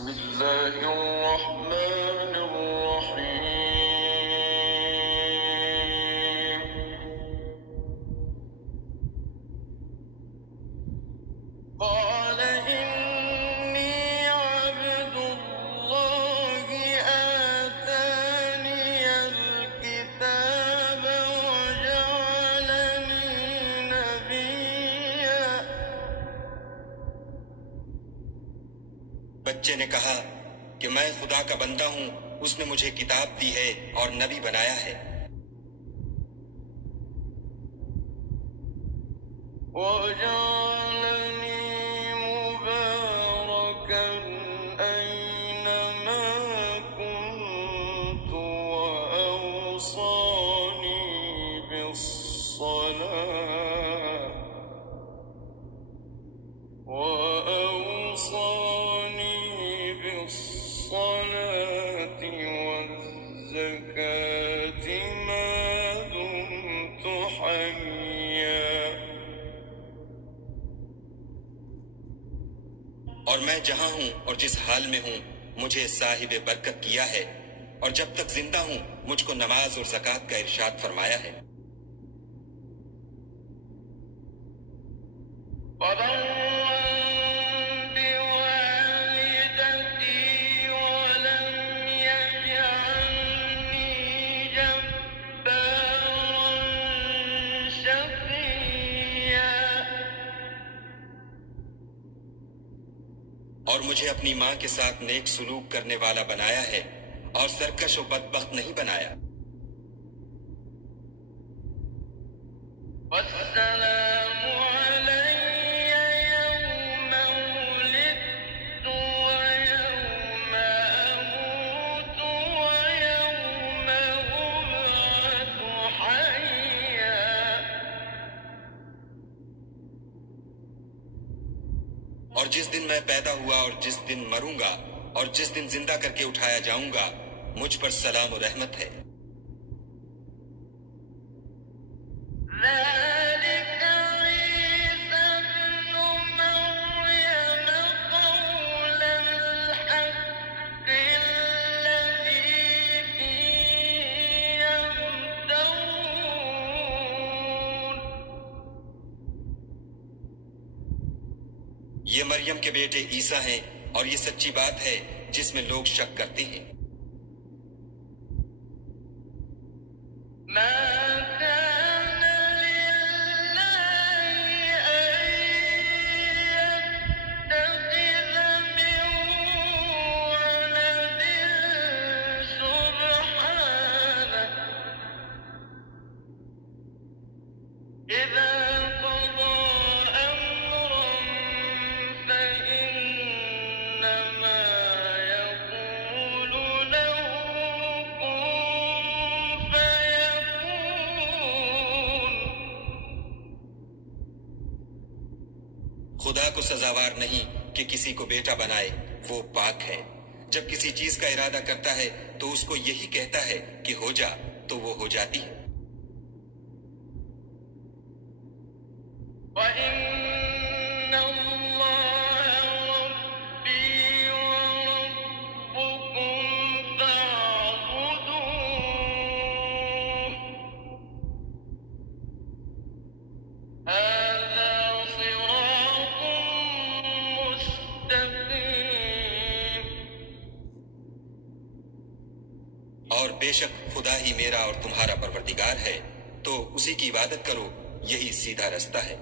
بسم الله الرحمن الرحيم قال إني عبد الله آتاني الكتاب وجعلني نبيا بچے نے کہا کہ میں خدا کا بندہ ہوں، اس نے مجھے کتاب دی ہے اور نبی بنایا ہے۔ وجعلني مباركا أينما كنت وأوصاني بالصلاة والزكاة ما دمت حيا اور میں جہاں ہوں اور جس حال میں ہوں مجھے صاحب برکت کیا ہے، اور جب تک زندہ ہوں مجھ کو نماز اور زکوٰۃ کا ارشاد فرمایا ہے۔ وبرا بوالدتي ولم يجعلني جبارا شقيا اور مجھے اپنی ماں کے ساتھ نیک سلوک کرنے والا بنایا ہے اور سرکش و بدبخت نہیں بنایا۔ والسلام علي يوم ولدت ويوم أموت ويوم أبعث حيا اور جس دن میں پیدا ہوا اور جس دن مروں گا اور جس دن زندہ کر کے اٹھایا جاؤں گا، مجھ پر سلام و رحمت ہے۔ ذلك عيسى ابن مريم قول الحق الذي فيه يمترون یہ مریم کے بیٹے عیسیٰ ہیں اور یہ سچی بات ہے جس میں لوگ شک کرتے ہیں۔ ما كان لله أن يتخذ من ولد سبحانه إذا قضى أمرا فإنما يقول له كن فيكون خدا کو سزاوار نہیں کہ کسی کو بیٹا بنائے، وہ پاک ہے۔ جب کسی چیز کا ارادہ کرتا ہے تو اس کو یہی کہتا ہے کہ ہو جا، تو وہ ہو جاتی ہے۔ وَإِنَّ اللَّهَ رَبِّي وَرَبُّكُمْ فَاعْبُدُوهُ هَذَا صِرَاطٌ مُسْتَقِيمٌ اور بے شک خدا ہی میرا اور تمہارا پروردگار ہے، تو اسی کی عبادت کرو، یہی سیدھا رستہ ہے۔